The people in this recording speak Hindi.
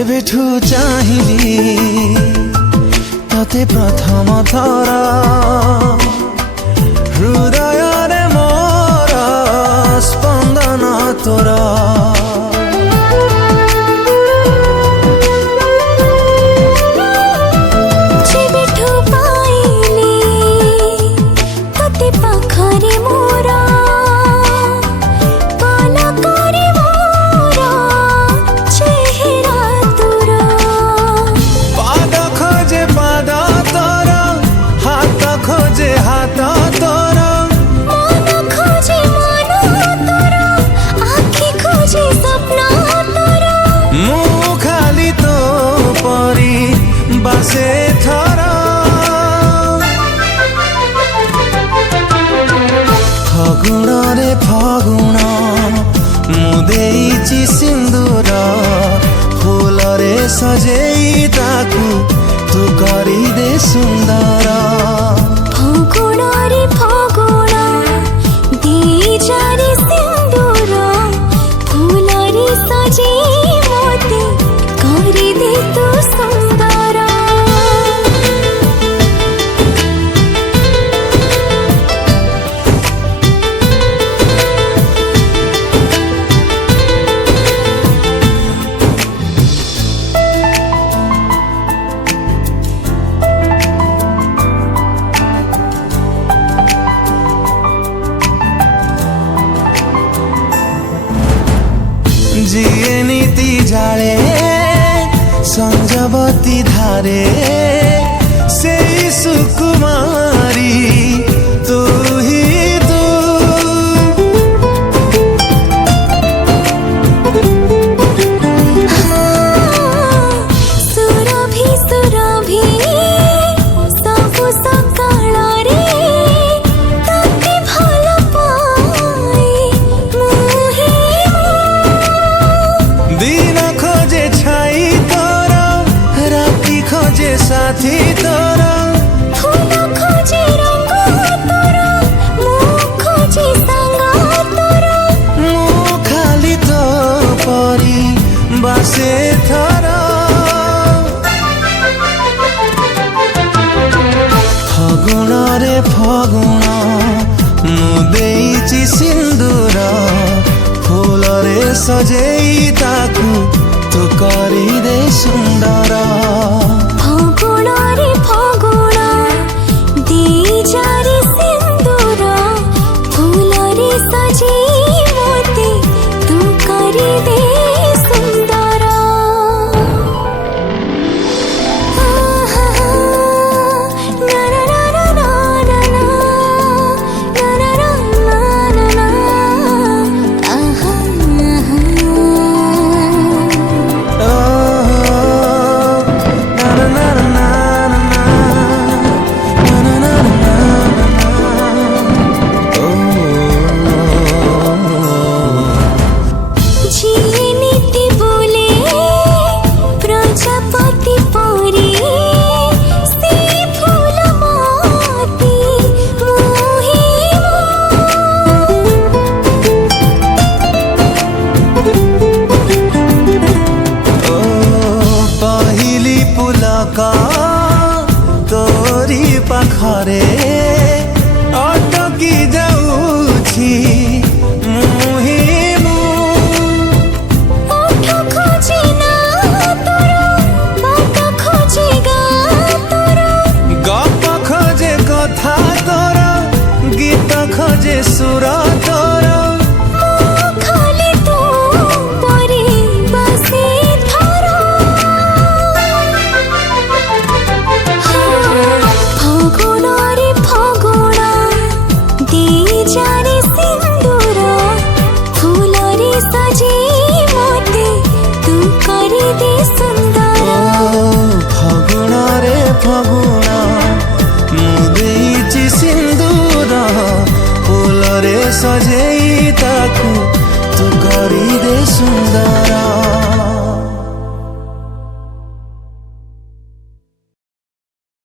जेबेठू चाहिली तते प्रथम थर हृदय रे मोर स्पंदन तोर से थरा फगुण रे फगुण मुदेइची सिंदूर फूल रे सजेई ताकू तू करी दे सुंदर फगुण रे फगुण दीजा रे सिंदूर फूल रे सजेई मोते करी दे तू सुंदर जिए नीति जाले संजवती धारे से सुकुमारी तू ही तू सुरभि सुरभि सबु सकाळ रे तते भल पाए मुहे दिन खोजे छाई तोर राति खोजे साथी तोर फूल खोजे रंग तोर मुख खोजे संग तोर मु खाली तो परी बासे थर फगुण रे फगुण मुदेइची सिंदूर फूल रे सजेई ताकू तू करी दे सुंदर फगुण रे फगुण दीजा रे सिंदूर फूल रे सजेई मोते तू करी दे सुंदर ना ना ना ना ना ना ना ना ना ना आहा तोरी पाखरे अटकी जाऊछि मुहि मु ओठ खोजे ना तोर बात खोजे गा तोर गप खोजे कथा तोर गीत खोजे सुर तोर खाली तू परी बसे थर फगुण रे फगुण दीजा रे सिंदूर फूल रे सजेई मोते तू करी दे सुंदर फगुण रे फगुण मुदेइची सिंदूर फूल रे सजे